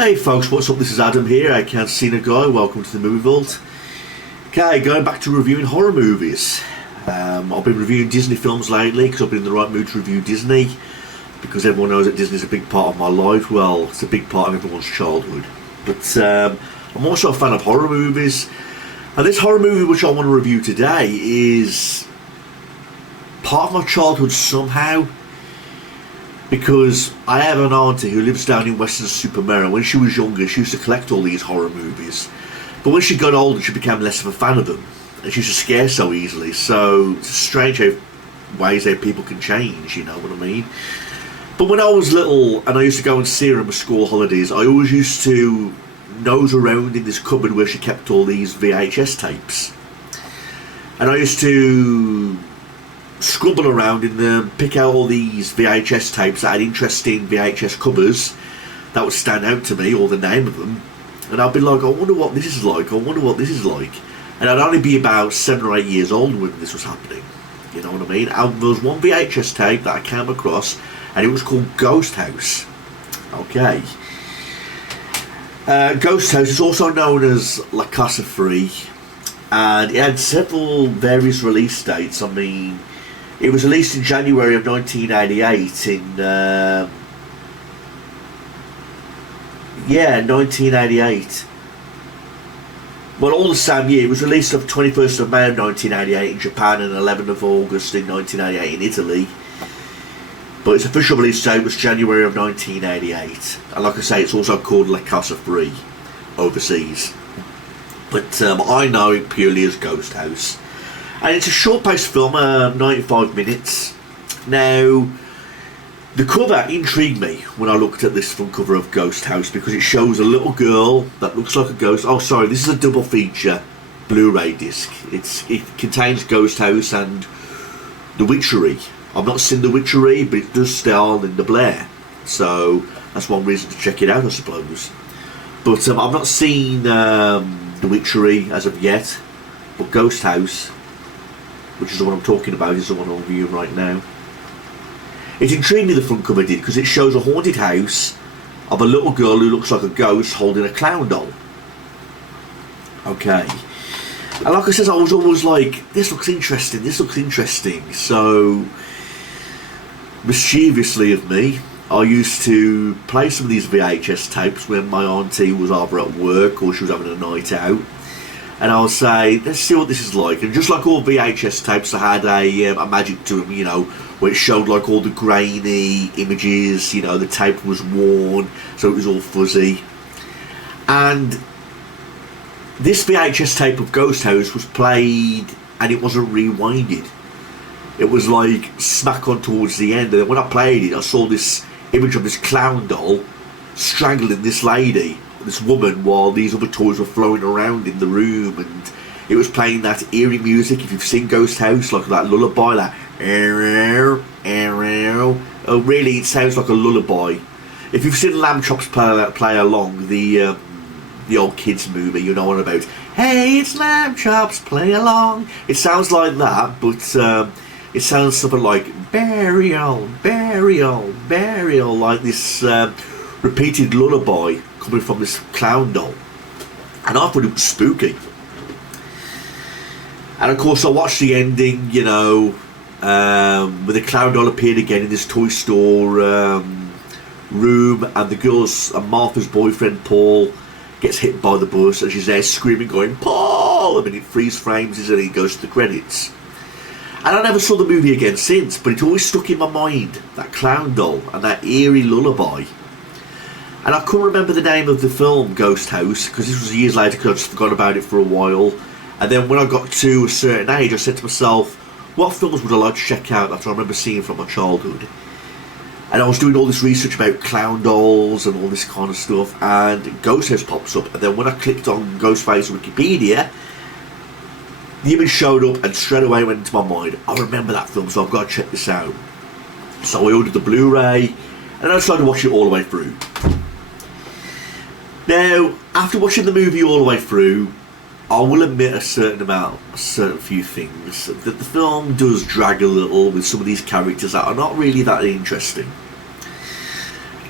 Hey folks, what's up? This is Adam here, I Can't See a Guy. Welcome to the Movie Vault. Okay, going back to reviewing horror movies. I've been reviewing Disney films lately because I've been in the right mood to review Disney, because everyone knows that Disney is a big part of my life. Well, it's a big part of everyone's childhood. But I'm also a fan of horror movies, and this horror movie which I want to review today is part of my childhood somehow, because I have an auntie who lives down in Western-super-Mare. When she was younger, she used to collect all these horror movies, but when she got older she became less of a fan of them, and she used to scare so easily. So it's strange how ways how people can change, you know what I mean. But when I was little and I used to go and see her on my school holidays, I always used to nose around in this cupboard where she kept all these VHS tapes, and I used to scrabble around in them, pick out all these VHS tapes that had interesting VHS covers that would stand out to me, or the name of them, and I'd be like, I wonder what this is like, I wonder what this is like. And I'd only be about 7 or 8 years old when this was happening, you know what I mean. And there was one VHS tape that I came across, and it was called Ghosthouse. Okay. Ghosthouse is also known as La Casa, and it had several various release dates. I mean, it was released in January of 1988 in 1988. Well, all the same year. It was released on 21st of May of 1988 in Japan and 11th of August in 1988 in Italy. But its official release date was January of 1988. And like I say, it's also called La Casa overseas. But I know it purely as Ghosthouse. And it's a short-paced film, 95 minutes. Now, the cover intrigued me when I looked at this front cover of Ghosthouse, because it shows a little girl that looks like a ghost. Oh, sorry, this is a double feature Blu-ray disc. It contains Ghosthouse and The Witchery. I've not seen The Witchery, but it does star Linda Blair, so that's one reason to check it out, I suppose. But I've not seen The Witchery as of yet, but Ghosthouse, which is the one I'm talking about, is the one I'm reviewing right now. It intrigued me, the front cover did, because it shows a haunted house of a little girl who looks like a ghost holding a clown doll. Okay. And like I said, I was always like, this looks interesting, this looks interesting. So, mischievously of me, I used to play some of these VHS tapes when my auntie was either at work or she was having a night out. And I would say, let's see what this is like. And just like all VHS tapes, I had a magic to them, you know, where it showed like all the grainy images, you know, the tape was worn, so it was all fuzzy. And this VHS tape of Ghosthouse was played, and it wasn't rewinded. It was like smack on towards the end, and then when I played it, I saw this image of this clown doll strangling this lady, this woman, while these other toys were flowing around in the room, and it was playing that eerie music. If you've seen Ghosthouse, like that lullaby, like oh, really, it sounds like a lullaby. If you've seen Lamb Chops play along, the old kids movie, you know what I'm about. Hey, it's Lamb Chops, play along. It sounds like that, but it sounds something like burial, burial, burial, like this repeated lullaby coming from this clown doll. And I thought it was spooky. And of course I watched the ending, you know, where the clown doll appeared again in this toy store room, and the girl's and Martha's boyfriend Paul gets hit by the bus, and she's there screaming, going, Paul! I mean, it freeze frames, and he goes to the credits. And I never saw the movie again since, but it always stuck in my mind, that clown doll and that eerie lullaby. And I couldn't remember the name of the film, Ghosthouse, because this was years later, because I just forgot about it for a while. And then when I got to a certain age, I said to myself, what films would I like to check out after I remember seeing from my childhood? And I was doing all this research about clown dolls and all this kind of stuff, and Ghosthouse pops up. And then when I clicked on Ghostface Wikipedia, the image showed up, and straight away went into my mind, I remember that film, so I've got to check this out. So I ordered the Blu-ray, and I decided to watch it all the way through. Now, after watching the movie all the way through, I will admit a certain few things. That the film does drag a little with some of these characters that are not really that interesting.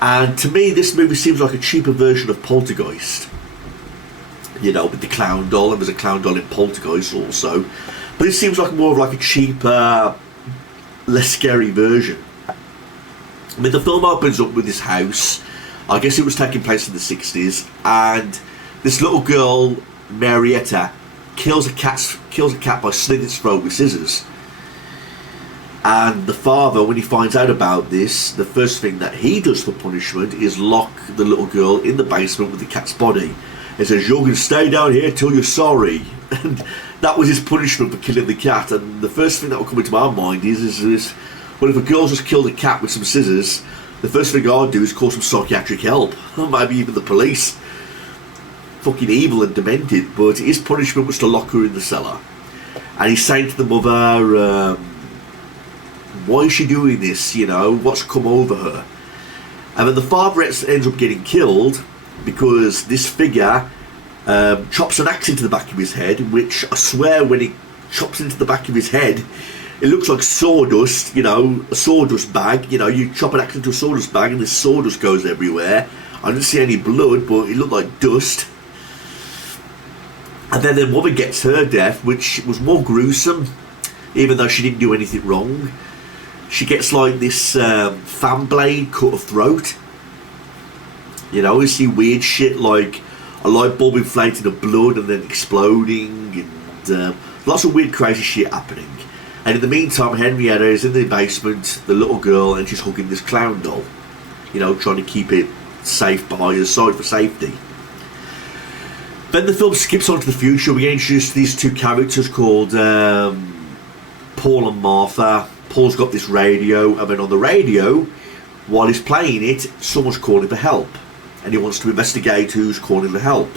And to me, this movie seems like a cheaper version of Poltergeist. You know, with the clown doll, and there's a clown doll in Poltergeist also. But it seems like more of like a cheaper, less scary version. I mean, the film opens up with this house. I guess it was taking place in the 60s, and this little girl, Marietta, kills a cat by slitting its throat with scissors. And the father, when he finds out about this, the first thing that he does for punishment is lock the little girl in the basement with the cat's body. He says, "You're going to stay down here till you're sorry." And that was his punishment for killing the cat. And the first thing that will come into my mind is well, if a girl just killed a cat with some scissors, the first thing I'd do is call some psychiatric help, or maybe even the police. Fucking evil and demented. But his punishment was to lock her in the cellar. And he's saying to the mother, why is she doing this? You know, what's come over her? And then the father ends up getting killed because this figure chops an axe into the back of his head, which I swear when he chops into the back of his head, it looks like sawdust, you know, a sawdust bag. You know, you chop an axe into a sawdust bag and this sawdust goes everywhere. I didn't see any blood, but it looked like dust. And then the woman gets her death, which was more gruesome, even though she didn't do anything wrong. She gets like this fan blade cut her throat. You know, you see weird shit like a light bulb inflating of blood and then exploding, and lots of weird crazy shit happening. And in the meantime, Henrietta is in the basement, the little girl, and she's hugging this clown doll. You know, trying to keep it safe by her side for safety. Then the film skips on to the future. We get introduced to these two characters called Paul and Martha. Paul's got this radio, and then on the radio, while he's playing it, someone's calling for help, and he wants to investigate who's calling for help.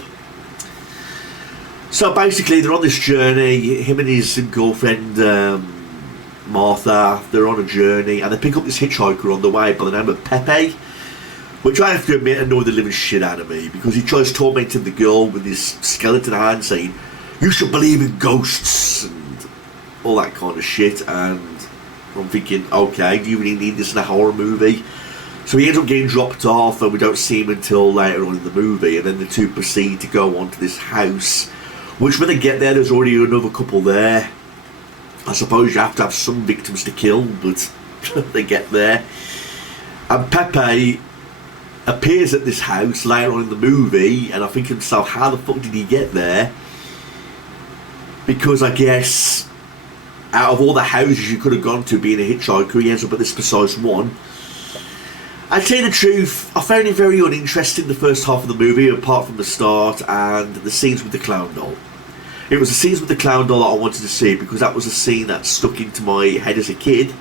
So basically, they're on this journey. Him and his girlfriend Martha, they're on a journey, and they pick up this hitchhiker on the way by the name of Pepe, which I have to admit annoyed the living shit out of me, because he tries tormenting the girl with his skeleton hand, saying, "You should believe in ghosts," and all that kind of shit. And I'm thinking, okay, do you really need this in a horror movie? So he ends up getting dropped off, and we don't see him until later on in the movie. And then the two proceed to go on to this house, which when they get there, there's already another couple there. I suppose you have to have some victims to kill, but they get there. And Pepe appears at this house later on in the movie, and I think to myself, how the fuck did he get there? Because I guess out of all the houses you could have gone to being a hitchhiker, he ends up at this precise one. I'd tell you the truth, I found it very uninteresting the first half of the movie, apart from the start and the scenes with the clown doll. It was the scenes with the clown doll that I wanted to see, because that was a scene that stuck into my head as a kid,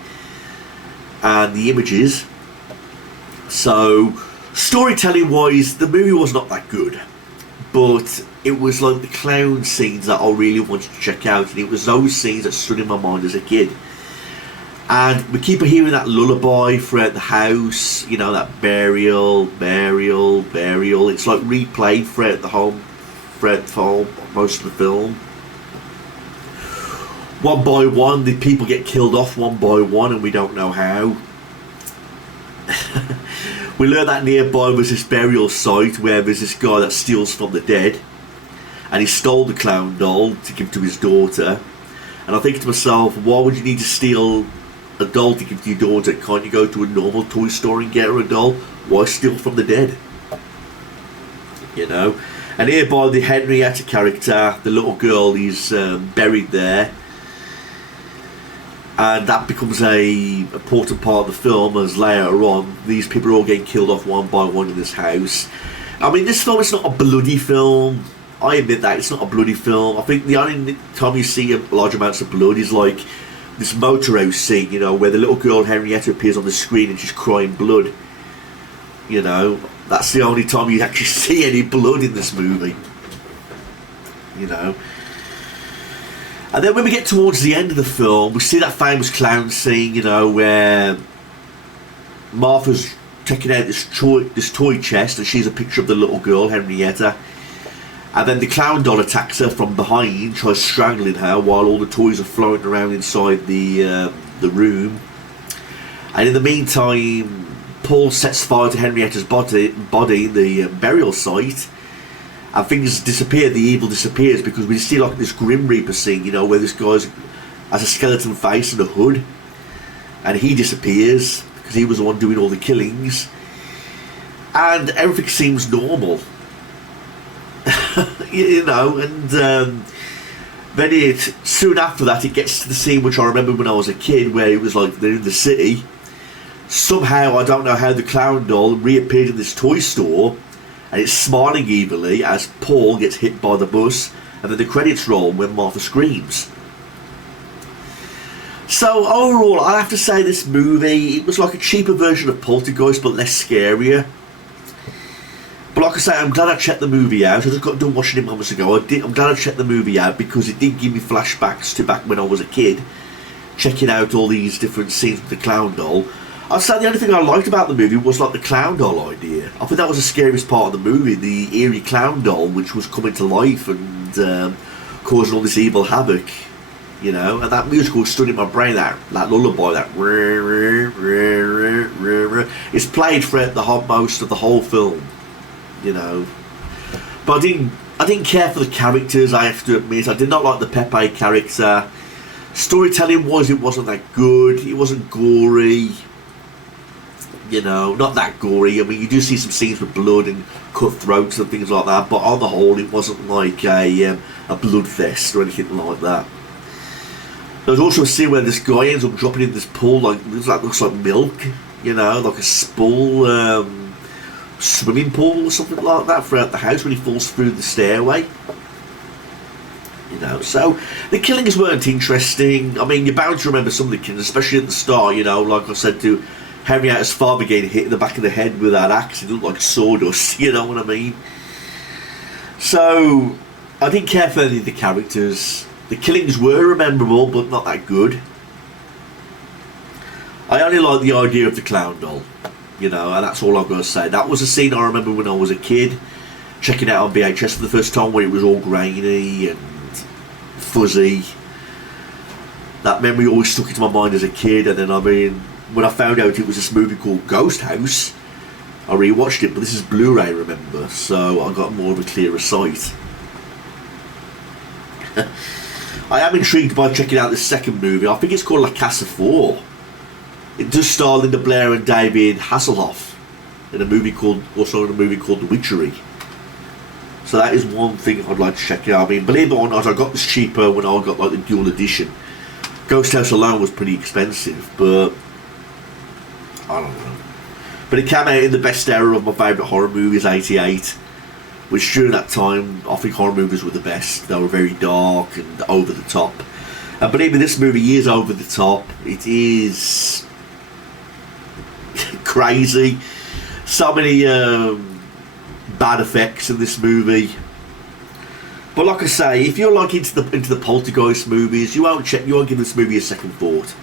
and the images. So storytelling wise, the movie was not that good, but it was like the clown scenes that I really wanted to check out, and it was those scenes that stood in my mind as a kid. And we keep hearing that lullaby throughout the house, you know, that burial, burial, burial. It's like replayed throughout the film, most of the film. One by one, the people get killed off one by one, and we don't know how. We learn that nearby was this burial site where there's this guy that steals from the dead, and he stole the clown doll to give to his daughter. And I think to myself, why would you need to steal a doll to give to your daughter? Can't you go to a normal toy store and get her a doll? Why steal from the dead? You know. And hereby the Henrietta character, the little girl, is buried there, and that becomes a important part of the film, as later on these people are all getting killed off one by one in this house. I mean, this film is not a bloody film. I admit that it's not a bloody film. I think the only time you see large amounts of blood is like this motorhouse scene, you know, where the little girl Henrietta appears on the screen and she's crying blood. You know, that's the only time you actually see any blood in this movie. You know. And then when we get towards the end of the film, we see that famous clown scene, you know, where Martha's taking out this toy chest, and she's a picture of the little girl, Henrietta. And then the clown doll attacks her from behind, tries strangling her while all the toys are floating around inside the room. And in the meantime, Paul sets fire to Henrietta's body in the burial site, and things disappear. The evil disappears because we see like this Grim Reaper scene, you know, where this guy's has a skeleton face and a hood, and he disappears because he was the one doing all the killings, and everything seems normal. You know, and then soon after that it gets to the scene which I remember when I was a kid, where it was like they're in the city. Somehow, I don't know how, the clown doll reappeared in this toy store, and it's smiling evilly as Paul gets hit by the bus, and then the credits roll when Martha screams. So overall, I have to say this movie, it was like a cheaper version of Poltergeist, but less scarier. But like I say, I'm glad I checked the movie out. I just got done watching it moments ago. I'm glad I checked the movie out because it did give me flashbacks to back when I was a kid, checking out all these different scenes with the clown doll. I'd say the only thing I liked about the movie was like the clown doll idea. I think that was the scariest part of the movie, the eerie clown doll which was coming to life and causing all this evil havoc, you know. And that musical stood in my brain, that lullaby, that it's played throughout most of the whole film, you know. But I didn't care for the characters, I have to admit. I did not like the Pepe character. Storytelling wise, it wasn't that good. It wasn't gory. You know, not that gory. I mean, you do see some scenes with blood and cut throats and things like that, but on the whole, it wasn't like a blood fest or anything like that. There's also a scene where this guy ends up dropping in this pool, like looks like milk, you know, like a spool swimming pool or something like that throughout the house when he falls through the stairway. You know, so the killings weren't interesting. I mean, you're bound to remember some of the killings, especially at the start. You know, like I said to Henrietta's father getting hit in the back of the head with that axe. It looked like sawdust, you know what I mean? So, I didn't care for any of the characters. The killings were memorable, but not that good. I only like the idea of the clown doll, you know, and that's all I've got to say. That was a scene I remember when I was a kid, checking it out on VHS for the first time, where it was all grainy and fuzzy. That memory always stuck into my mind as a kid, and then, I mean, when I found out it was this movie called Ghosthouse, I rewatched it, but this is Blu-ray, remember, so I got more of a clearer sight. I am intrigued by checking out this second movie. I think it's called La Casa 4. It does star Linda Blair and David Hasselhoff in a movie called The Witchery. So that is one thing I'd like to check out. I mean, believe it or not, I got this cheaper when I got like the dual edition. Ghosthouse alone was pretty expensive, but I don't know. But it came out in the best era of my favourite horror movies, '88, which during that time, I think horror movies were the best. They were very dark and over the top. And believe me, this movie is over the top. It is crazy. So many bad effects in this movie. But like I say, if you're like into the Poltergeist movies, you won't give this movie a second thought.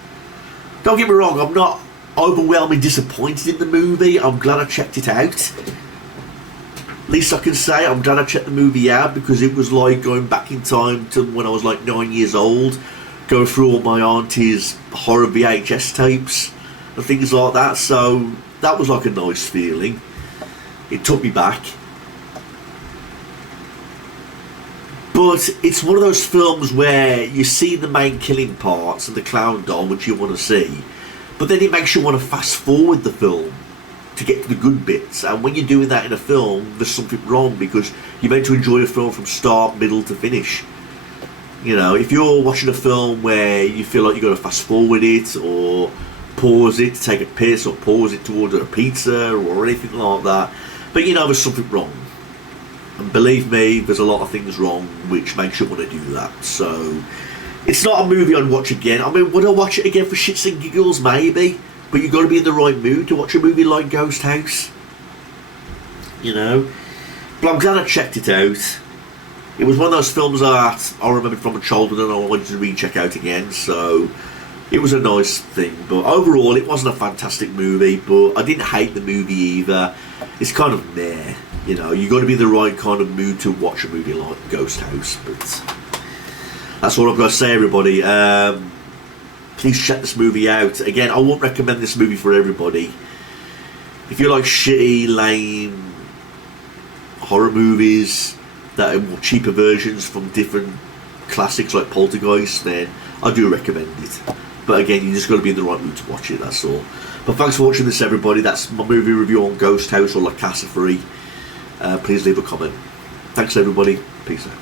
Don't get me wrong, I'm not overwhelmingly disappointed in the movie. I'm glad I checked it out. Least I can say, I'm glad I checked the movie out, because it was like going back in time to when I was like 9 years old, going through all my auntie's horror VHS tapes and things like that. So that was like a nice feeling. It took me back. But it's one of those films where you see the main killing parts and the clown doll, which you want to see, but then it makes you want to fast forward the film to get to the good bits. And when you're doing that in a film, there's something wrong, because you're meant to enjoy a film from start, middle to finish. You know, if you're watching a film where you feel like you've got to fast forward it, or pause it to take a piss, or pause it to order a pizza, or anything like that, but you know there's something wrong. And believe me, there's a lot of things wrong which makes you want to do that. So it's not a movie I'd watch again. I mean, would I watch it again for shits and giggles? Maybe. But you've got to be in the right mood to watch a movie like Ghosthouse. You know? But I'm glad I checked it out. It was one of those films that I remembered from my childhood and I wanted to re-check out again. So it was a nice thing. But overall, it wasn't a fantastic movie. But I didn't hate the movie either. It's kind of meh. You know, you've got to be in the right kind of mood to watch a movie like Ghosthouse. But that's all I've got to say, everybody. Please check this movie out. Again, I won't recommend this movie for everybody. If you like shitty, lame horror movies that are more cheaper versions from different classics like Poltergeist, then I do recommend it. But again, you just got to be in the right mood to watch it, that's all. But thanks for watching this, everybody. That's my movie review on Ghosthouse or La Casa Free. Please leave a comment. Thanks, everybody. Peace out.